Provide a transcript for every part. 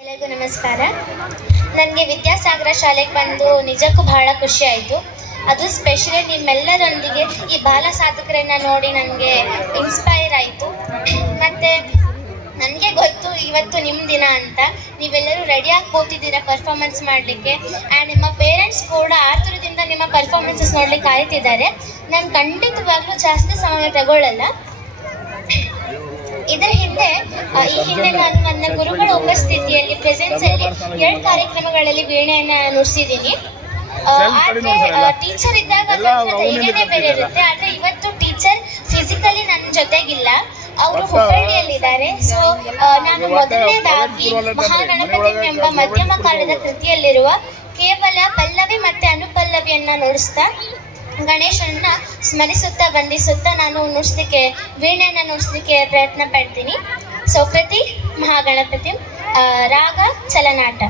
ಎಲ್ಲರಿಗೂ ನಮಸ್ಕಾರ. ನನಗೆ ವಿದ್ಯಾಸಾಗರ ಶಾಲೆಗೆ ಬಂದು ನಿಜಕ್ಕೂ ಬಹಳ ಖುಷಿ ಆಯಿತು. ಅದು ಸ್ಪೆಷಲಿ ನಿಮ್ಮೆಲ್ಲರೊಂದಿಗೆ ಈ ಬಾಲ ಸಾಧಕರನ್ನು ನೋಡಿ ನನಗೆ ಇನ್ಸ್ಪೈರ್ ಆಯಿತು. ಮತ್ತು ನನಗೆ ಗೊತ್ತು ಇವತ್ತು ನಿಮ್ಮ ದಿನ ಅಂತ. ನೀವೆಲ್ಲರೂ ರೆಡಿಯಾಗಿ ಕೂತಿದ್ದೀರಾ ಪರ್ಫಾರ್ಮೆನ್ಸ್ ಮಾಡಲಿಕ್ಕೆ. ಆ್ಯಂಡ್ ನಿಮ್ಮ ಪೇರೆಂಟ್ಸ್ ಕೂಡ ಆತುರದಿಂದ ನಿಮ್ಮ ಪರ್ಫಾರ್ಮೆನ್ಸಸ್ ನೋಡಲಿಕ್ಕೆ ಕಾಯ್ತಿದ್ದಾರೆ. ನಾನು ಖಂಡಿತವಾಗ್ಲೂ ಜಾಸ್ತಿ ಸಮಯ ತಗೊಳ್ಳಲ್ಲ. ಇದರ ಹಿಂದೆ ನಾನು ನನ್ನ ಗುರುಗಳ ಉಪಸ್ಥಿತಿಯಲ್ಲಿ ಪ್ರೆಸೆನ್ಸಲ್ಲಿ 2 ಕಾರ್ಯಕ್ರಮಗಳಲ್ಲಿ ವೀಣೆಯನ್ನು ನುಡಿಸಿದ್ದೀನಿ. ಆದರೆ ಟೀಚರ್ ಇದ್ದಾಗ ಧೈರ್ಯನೇ ಬೇರೆ ಇರುತ್ತೆ. ಆದರೆ ಇವತ್ತು ಟೀಚರ್ ಫಿಸಿಕಲಿ ನನ್ನ ಜೊತೆಗಿಲ್ಲ, ಅವರು ಹುಬ್ಬಳ್ಳಿಯಲ್ಲಿದ್ದಾರೆ. ಸೊ ನಾನು ಮೊದಲನೇದಾಗಿ ಮಹಾಗಣಪತಿ ಎಂಬ ಮಧ್ಯಮ ಕಾಲದ ಕೃತಿಯಲ್ಲಿರುವ ಕೇವಲ ಪಲ್ಲವಿ ಮತ್ತು ಅನುಪಲ್ಲವಿಯನ್ನು ನುಡಿಸ್ತಾ ಗಣೇಶನನ್ನ ಸ್ಮರಿಸುತ್ತಾ ವಂದಿಸುತ್ತಾ ನಾನು ನುಡಿಸ್ಲಿಕ್ಕೆ ವೀಣೆಯನ್ನು ನುಡಿಸ್ಲಿಕ್ಕೆ ಪ್ರಯತ್ನ ಪಡ್ತೀನಿ. ಸೊ ಕೃತಿ ಮಹಾಗಣಪತಿ, ರಾಗ ಚಲನಾಟ.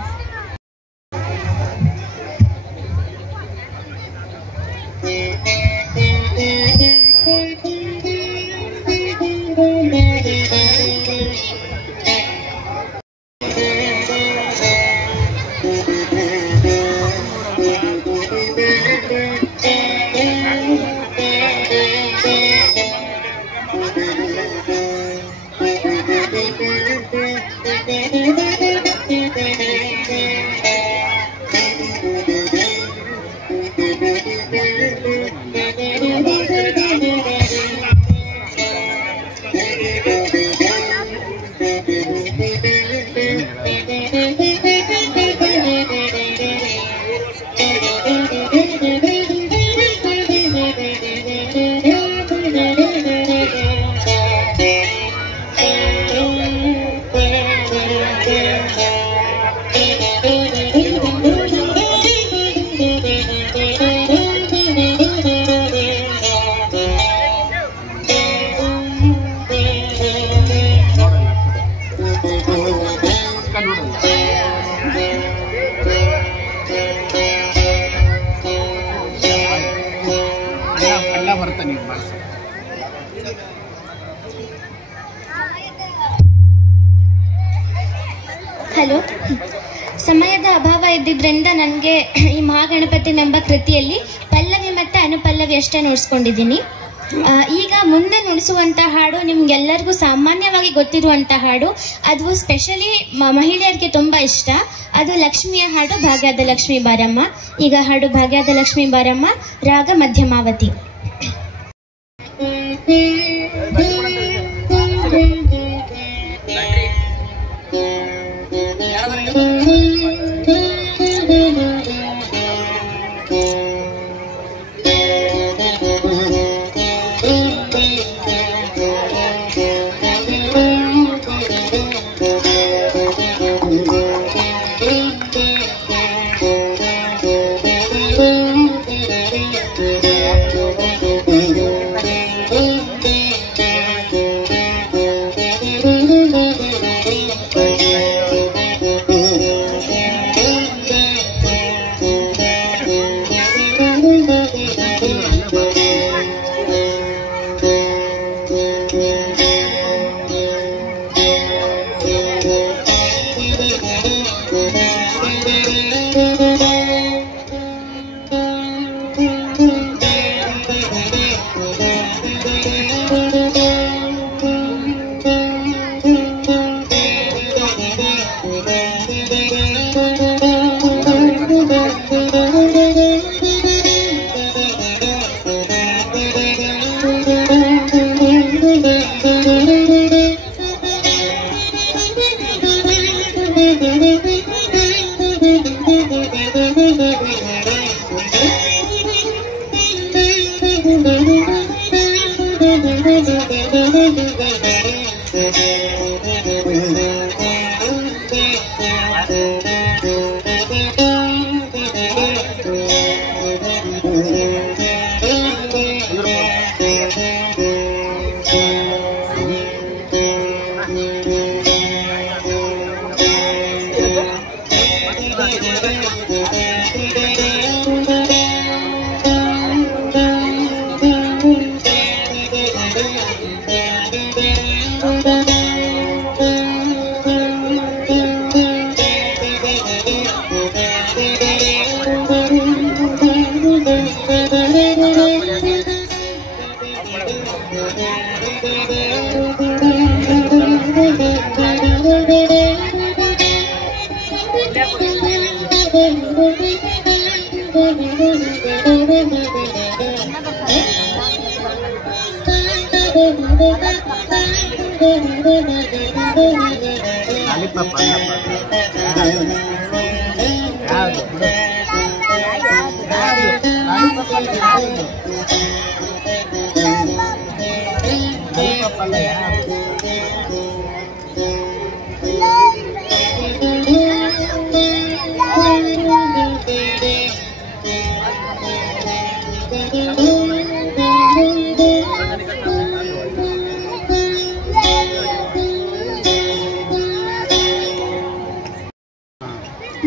ಹಲೋ, ಸಮಯದ ಅಭಾವ ಇದ್ದಿದ್ದರಿಂದ ನನಗೆ ಈ ಮಹಾಗಣಪತಿ ಎಂಬ ಕೃತಿಯಲ್ಲಿ ಪಲ್ಲವಿ ಮತ್ತು ಅನುಪಲ್ಲವಿ ಅಷ್ಟೇ ನುಡಿಸ್ಕೊಂಡಿದ್ದೀನಿ. ಈಗ ಮುಂದೆ ನುಡಿಸುವಂಥ ಹಾಡು ನಿಮ್ಗೆಲ್ಲರಿಗೂ ಸಾಮಾನ್ಯವಾಗಿ ಗೊತ್ತಿರುವಂಥ ಹಾಡು. ಅದು ಸ್ಪೆಷಲಿ ಮಹಿಳೆಯರಿಗೆ ತುಂಬ ಇಷ್ಟ. ಅದು ಲಕ್ಷ್ಮಿಯ ಹಾಡು, ಭಾಗ್ಯದ ಲಕ್ಷ್ಮೀ ಬಾರಮ್ಮ. ಈಗ ಹಾಡು ಭಾಗ್ಯದ ಲಕ್ಷ್ಮೀ ಬಾರಮ್ಮ, ರಾಗ ಮಧ್ಯಮಾವತಿ.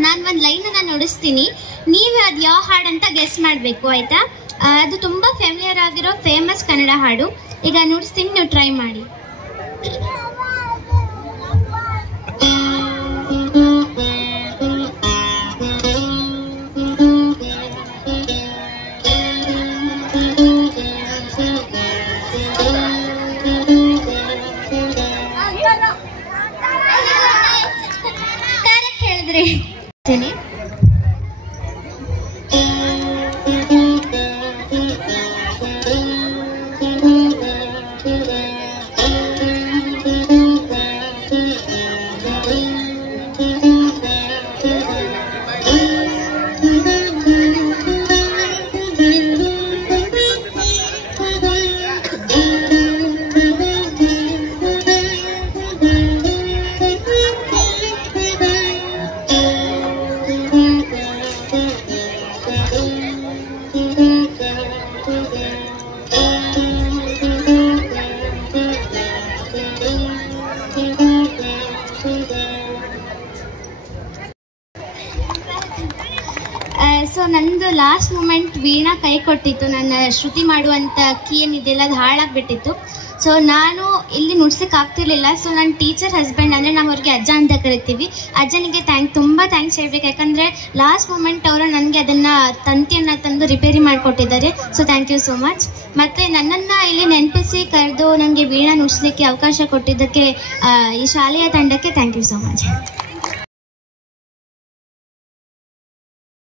ನಾನು ಒಂದು ಲೈನನ್ನು ನುಡಿಸ್ತೀನಿ, ನೀವು ಅದು ಯಾವ ಹಾಡು ಅಂತ ಗೆಸ್ ಮಾಡಬೇಕು, ಆಯಿತಾ? ಅದು ತುಂಬ ಫ್ಯಾಮಿಲಿಯರ್ ಆಗಿರೋ ಫೇಮಸ್ ಕನ್ನಡ ಹಾಡು. ಈಗ ನುಡಿಸ್ತೀನಿ, ನೀವು ಟ್ರೈ ಮಾಡಿ. ಕರೆಕ್ಟ್ ಹೇಳಿದ್ರಿ. ಸೊ ನಂದು ಲಾಸ್ಟ್ ಮೂಮೆಂಟ್ ವೀಣಾ ಕೈ ಕೊಟ್ಟಿತ್ತು, ನನ್ನ ಶ್ರುತಿ ಮಾಡುವಂಥ ಕೀ ಏನಿದೆಯಲ್ಲ ಅದು ಹಾಳಾಗಿಬಿಟ್ಟಿತ್ತು. ಸೊ ನಾನು ಇಲ್ಲಿ ನುಡ್ಸಲಿಕ್ಕೆ ಆಗ್ತಿರ್ಲಿಲ್ಲ. ಸೊ ನನ್ನ ಟೀಚರ್ ಹಸ್ಬೆಂಡ್, ಅಂದರೆ ನಾವು ಅವ್ರಿಗೆ ಅಜ್ಜ ಅಂತ ಕರಿತೀವಿ, ಅಜ್ಜನಿಗೆ ತುಂಬ ಥ್ಯಾಂಕ್ಸ್ ಹೇಳ್ಬೇಕು. ಯಾಕಂದರೆ ಲಾಸ್ಟ್ ಮೂಮೆಂಟ್ ಅವರು ನನಗೆ ಅದನ್ನು ತಂತಿಯನ್ನು ತಂದು ರಿಪೇರಿ ಮಾಡಿಕೊಟ್ಟಿದ್ದಾರೆ. So thank you so much. ಮತ್ತು ನನ್ನನ್ನು ಇಲ್ಲಿ ನೆನಪಿಸಿ ಕರೆದು ನನಗೆ ವೀಣಾ ನುಡ್ಸಲಿಕ್ಕೆ ಅವಕಾಶ ಕೊಟ್ಟಿದ್ದಕ್ಕೆ ಈ ಶಾಲೆಯ ತಂಡಕ್ಕೆ ಥ್ಯಾಂಕ್ ಯು ಸೋ ಮಚ್.